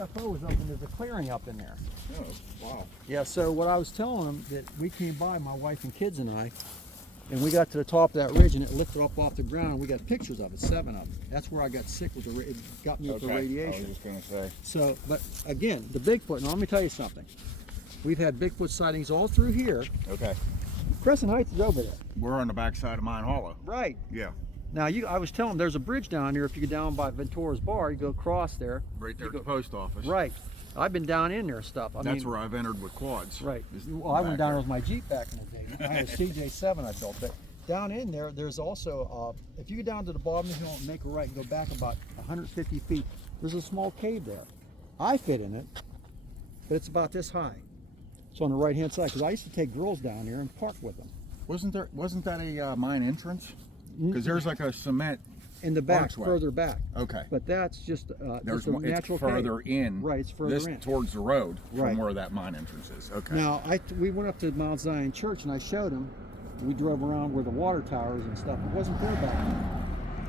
UFO was up and there's a clearing up in there. Oh, wow. Yeah, so what I was telling them, that we came by, my wife and kids and I, and we got to the top of that ridge and it lifted up off the ground and we got pictures of it, 7 of them. That's where I got sick with it got me with the radiation. I was just going to say. So, but again, the Bigfoot, now let me tell you something. We've had Bigfoot sightings all through here. Okay. Crescent Heights is over there. We're on the backside of Mine Hollow. Right. Yeah. Now, I was telling them there's a bridge down here. If you go down by Ventura's Bar, you go across there. Right there at the post office. Right. I've been down in there and stuff. That's where I've entered with quads. Right. Well, I went down there with my Jeep back in the day. I had a CJ7 I built. But down in there, there's also, if you go down to the bottom of the hill and make a right and go back about 150 feet, there's a small cave there. I fit in it, but it's about this high. It's on the right-hand side, because I used to take girls down there and park with them. Wasn't that a mine entrance? Because there's like a cement in the back, archway. further back. Okay. But that's just There's a natural it's further cave. in. Right, it's further in. Towards the road from Right. where that mine entrance is. Okay. Now, we went up to Mount Zion Church and I showed them. We drove around where the water towers and stuff. It wasn't there back then.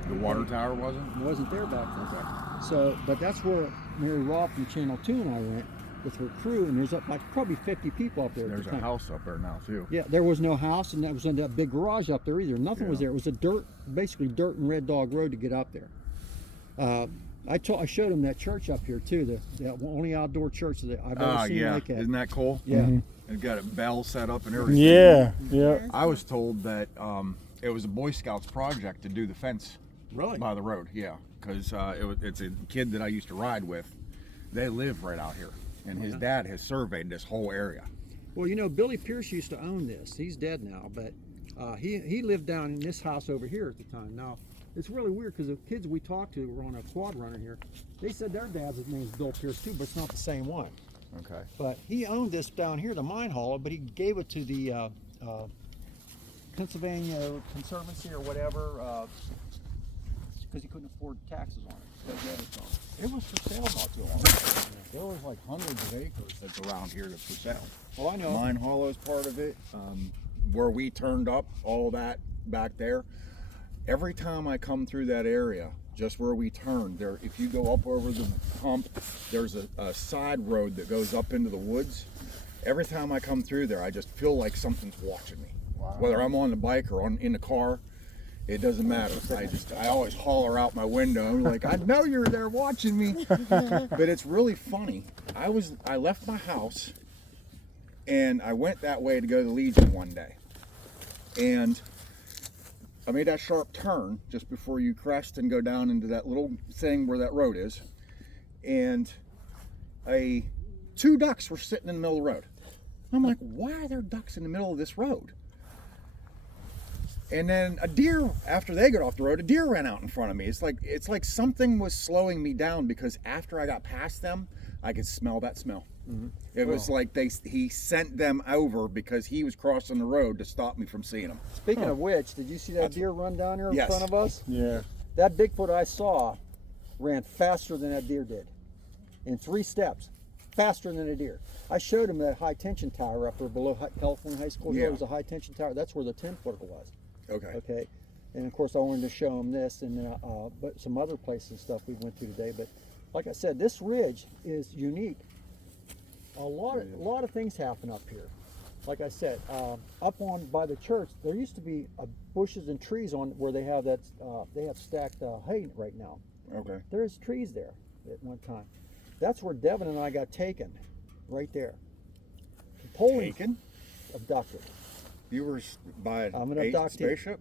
The water tower wasn't? It wasn't there back then. Okay. So, but that's where Mary Roth from Channel 2 and I went with her crew, and there's like probably 50 people up there. There's a house up there now too. Yeah, there was no house, and that was in that big garage up there either. Nothing was there. It was basically dirt and Red Dog Road to get up there. I showed them that church up here too, the only outdoor church that I've ever seen like that. Isn't that cool? Yeah. It got a bell set up and everything. Yeah, yeah. I was told that it was a Boy Scouts project to do the fence. Really? By the road, yeah. Because it's a kid that I used to ride with. They live right out here. And his dad has surveyed this whole area. Well, you know, Billy Pierce used to own this. He's dead now, but he lived down in this house over here at the time. Now, it's really weird because the kids we talked to were on a quad runner here. They said their dad's name is Bill Pierce too, but it's not the same one. Okay. But he owned this down here, the Mine Hollow, but he gave it to the Pennsylvania Conservancy or whatever because he couldn't afford taxes on it. It was for sale not too long ago. There was like hundreds of acres that's around here that's for sale. Well, I know. Mine Hollow is part of it. Where we turned up, all that back there. Every time I come through that area, just where we turned there, if you go up over the hump, there's a side road that goes up into the woods. Every time I come through there, I just feel like something's watching me. Wow. Whether I'm on the bike or in the car, it doesn't matter. I always holler out my window. I'm like, I know you're there watching me. But it's really funny. I left my house and I went that way to go to the Legion one day. And I made that sharp turn just before you crest and go down into that little thing where that road is. And 2 ducks were sitting in the middle of the road. I'm like, why are there ducks in the middle of this road? And then a deer, after they got off the road, a deer ran out in front of me. It's like something was slowing me down because after I got past them, I could smell that smell. Mm-hmm. It was like he sent them over because he was crossing the road to stop me from seeing them. Speaking of which, did you see that deer run down here in front of us? Yeah. That Bigfoot I saw ran faster than that deer did. In 3 steps. Faster than a deer. I showed him that high tension tower up there below California High School. Yeah. There was a high tension tower. That's where the 10-footer was. Okay. Okay. And of course I wanted to show him this and but some other places and stuff we went to today. But like I said, this ridge is unique. A lot of things happen up here. Like I said, up on by the church, there used to be bushes and trees on where they have that. They have stacked hay right now. Okay. There's trees there at one time. That's where Devin and I got taken, right there. Taken? Abducted. You were by an abductee. spaceship?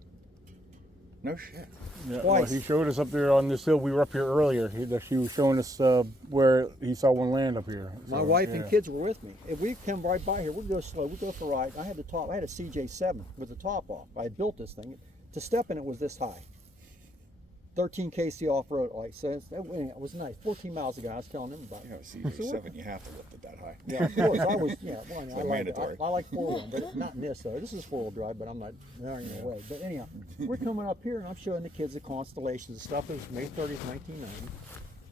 No shit. Yeah, well, he showed us up there on this hill. We were up here earlier. He was showing us where he saw one land up here. So, my wife and kids were with me. If we come right by here, we'd go slow. We'd go for a ride. I had a CJ7 with the top off. I had built this thing. To step in it was this high. 13 kc off-road. Like, so it was nice. 14 miles ago, I was telling them about it. Yeah, CJ7, you have to lift it that high. Yeah, of course. I was, Mandatory. I like 4-wheel, but not in this though. This is 4-wheel drive, but I'm not there in a way. But anyhow, we're coming up here and I'm showing the kids the constellations and stuff. It was May 30th, 1990.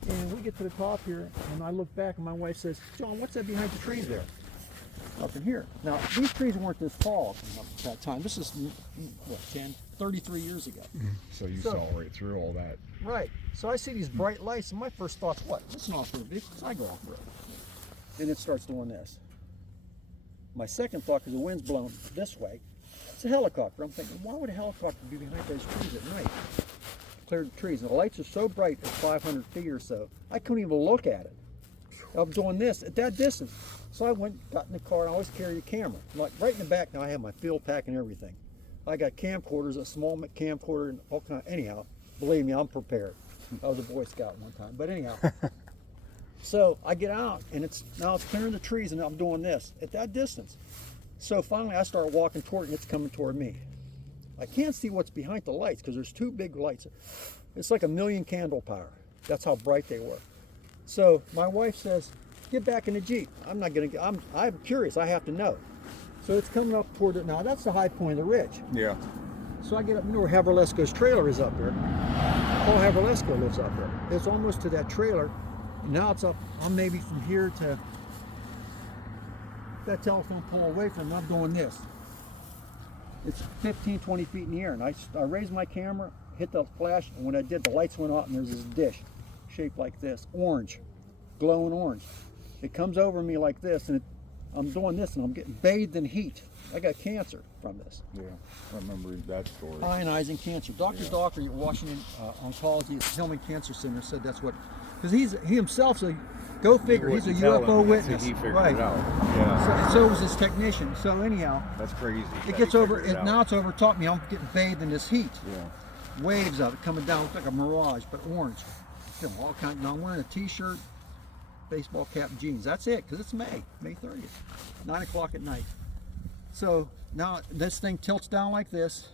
And we get to the top here and I look back and my wife says, John, what's that behind the trees there? up in here. Now, these trees weren't this tall at that time. This is, what, 33 years ago. So you saw right through all that. Right. So I see these bright lights, and my first thought's, what? It's an off-road vehicle, 'cause I go off-road. And it starts doing this. My second thought, because the wind's blowing this way, it's a helicopter. I'm thinking, why would a helicopter be behind those trees at night? Cleared the trees, and the lights are so bright at 500 feet or so, I couldn't even look at it. I'm doing this at that distance. So I got in the car, and I always carry a camera. Like right in the back now, I have my field pack and everything. I got camcorders, a small camcorder, and all kind. Anyhow, believe me, I'm prepared. I was a Boy Scout one time, but anyhow. So I get out, and now it's clearing the trees, and I'm doing this at that distance. So finally, I start walking toward it, and it's coming toward me. I can't see what's behind the lights because there's two big lights. It's like 1,000,000 candle power. That's how bright they were. So my wife says, "Get back in the Jeep." I'm not gonna. I'm curious. I have to know. So it's coming up toward it now. That's the high point of the ridge. Yeah. So I get up, you know where Haverlesko's trailer is up there. Paul Haverlesko lives up there. It's almost to that trailer. And now it's up, I'm maybe from here to that telephone pole away from it. I'm doing this. It's 15, 20 feet in the air. And I raised my camera, hit the flash, and when I did, the lights went off, and there's this dish shaped like this, orange, glowing orange. It comes over me like this, and I'm doing this, and I'm getting bathed in heat. I got cancer from this. Yeah, I remember that story. Ionizing cancer. Dr. Docker at Washington Oncology at Hillman Cancer Center said that's what, because he himself's a, go figure, he's a UFO witness. He figured right. it out. Yeah. So was his technician. So anyhow, That's crazy. it gets over, now it's overtopped me. I'm getting bathed in this heat. Yeah. Waves of it coming down, looks like a mirage, but orange. You know, all kind. Now I'm wearing a t-shirt, baseball cap, and jeans. That's it, because it's May 30th, 9 o'clock at night. So now this thing tilts down like this.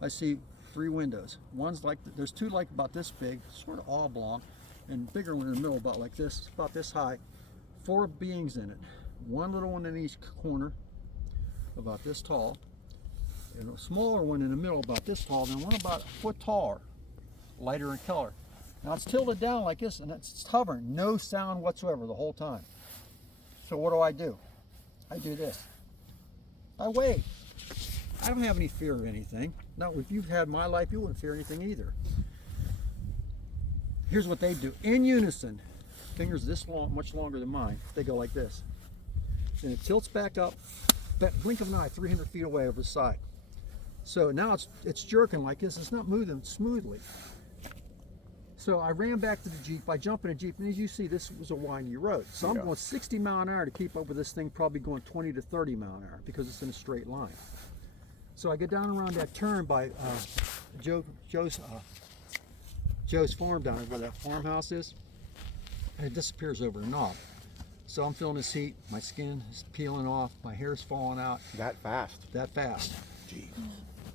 I see 3 windows. One's like, there's 2 like about this big, sort of oblong, and bigger one in the middle about like this, about this high. 4 beings in it. 1 little one in each corner, about this tall, and a smaller one in the middle about this tall, then one about a foot taller, lighter in color. Now it's tilted down like this, and it's hovering, no sound whatsoever the whole time. So what do? I do this. I wave. I don't have any fear of anything. Now, if you've had my life, you wouldn't fear anything either. Here's what they do. In unison, fingers this long, much longer than mine, they go like this. And it tilts back up, blink of an eye, 300 feet away over the side. So now it's jerking like this. It's not moving smoothly. So I ran back to the Jeep. I jump in the Jeep, and as you see, this was a windy road. So I'm going 60 mile an hour to keep up with this thing, probably going 20 to 30 mile an hour because it's in a straight line. So I get down around that turn by Joe's farm down there where that farmhouse is, and it disappears over a knob. So I'm feeling this heat, my skin is peeling off, my hair's falling out. That fast? That fast. Gee.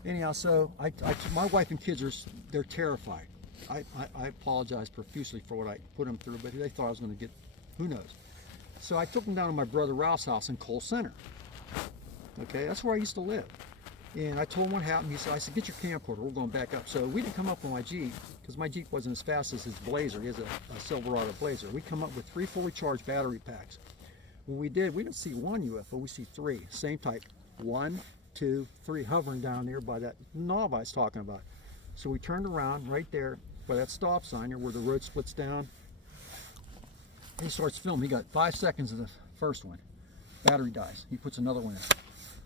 Anyhow, so my wife and kids they're terrified. I apologize profusely for what I put them through, but they thought I was going to get, who knows. So I took them down to my brother Ralph's house in Cole Center. Okay, that's where I used to live. And I told him what happened. I said, get your camcorder, we're going back up. So we didn't come up with my Jeep, because my Jeep wasn't as fast as his Blazer. He has a Silverado Blazer. We come up with 3 fully charged battery packs. When we did, we didn't see 1 UFO, we see 3, same type. 1, 2, 3, hovering down there by that knob I was talking about. So we turned around right there by that stop sign there where the road splits down. He starts filming. He got 5 seconds of the first one. Battery dies. He puts another one in.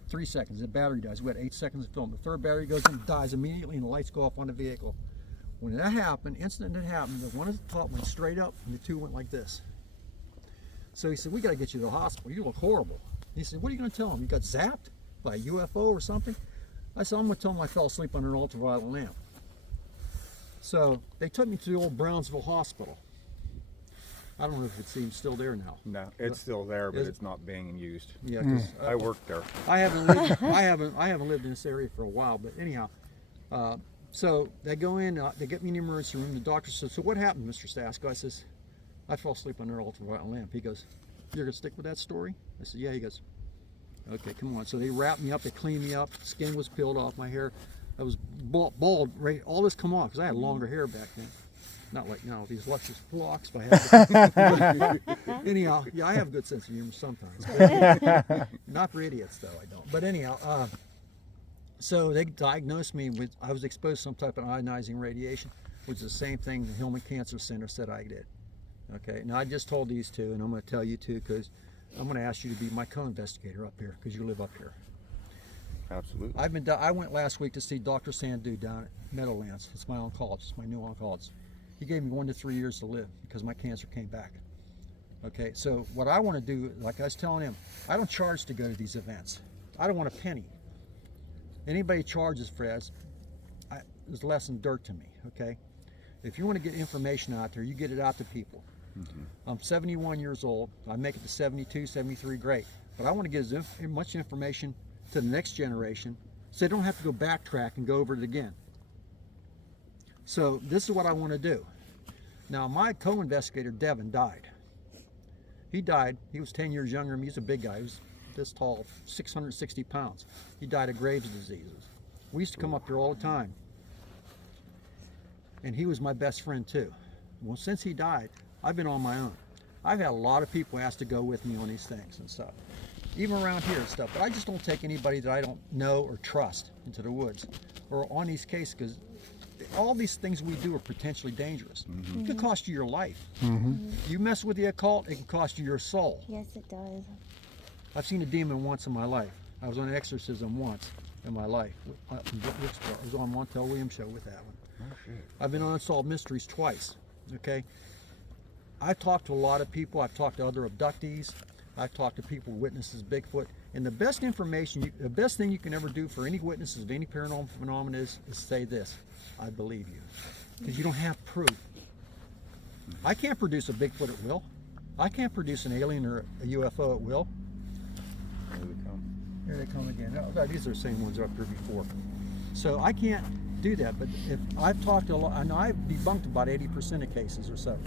3 seconds, the battery dies. We had 8 seconds of film. The third battery goes in, dies immediately, and the lights go off on the vehicle. When that happened, instant it happened, the one at the top went straight up, and the 2 went like this. So he said, we got to get you to the hospital. You look horrible. He said, what are you going to tell him? You got zapped by a UFO or something? I said, I'm going to tell him I fell asleep under an ultraviolet lamp. So they took me to the old Brownsville Hospital. I don't know if it's even still there now. No, it's still there, but it's not being used. Yeah, because I worked there. I haven't lived in this area for a while. But anyhow, so they go in, they get me in the emergency room. The doctor says, "So what happened, Mr. Stasko?" I says, "I fell asleep under an ultraviolet lamp." He goes, "You're gonna stick with that story?" I said, "Yeah." He goes, "Okay, come on." So they wrapped me up, they cleaned me up. Skin was peeled off my hair. I was bald, right? All this come off because I had longer hair back then. Not like these luscious blocks. But I have anyhow, yeah, I have a good sense of humor sometimes. Not for idiots, though. I don't. But anyhow, so they diagnosed me with, I was exposed to some type of ionizing radiation, which is the same thing the Hillman Cancer Center said I did. Okay, now I just told these two, and I'm going to tell you too, because I'm going to ask you to be my co-investigator up here, because you live up here. Absolutely. I went last week to see Dr. Sandu down at Meadowlands. It's my oncologist, my new oncologist. He gave me 1 to 3 years to live because my cancer came back. Okay, so what I want to do, like I was telling him, I don't charge to go to these events. I don't want a penny. Anybody charges for that is less than dirt to me, okay? If you want to get information out there, you get it out to people. I'm 71 years old. I make it to 72, 73, great. But I want to get as much information to the next generation so they don't have to go backtrack and go over it again. So this is what I want to do. Now my co-investigator, Devin, died. He died, he was 10 years younger than me. He's a big guy, he was this tall, 660 pounds. He died of Graves' diseases. We used to come up here all the time. And he was my best friend too. Well, since he died, I've been on my own. I've had a lot of people ask to go with me on these things and stuff. Even around here and stuff, but I just don't take anybody that I don't know or trust into the woods or on these cases, because all these things we do are potentially dangerous. It could cost you your life. You mess with the occult, it can cost you your soul. Yes, it does. I've seen a demon once in my life. I was on an exorcism once in my life. I was on Montel Williams show with that one. I've been on Unsolved Mysteries twice. Okay, I've talked to a lot of people. I've talked to other abductees. I've talked to people who witnesses Bigfoot. And the best information, the best thing you can ever do for any witnesses of any paranormal phenomenon is say this: I believe you, because you don't have proof. I can't produce a Bigfoot at will. I can't produce an alien or a UFO at will. Here they come. Here they come again. Oh, these are the same ones up here before. So I can't do that. But if I've talked to a lot, I know I've debunked about 80% of cases or so.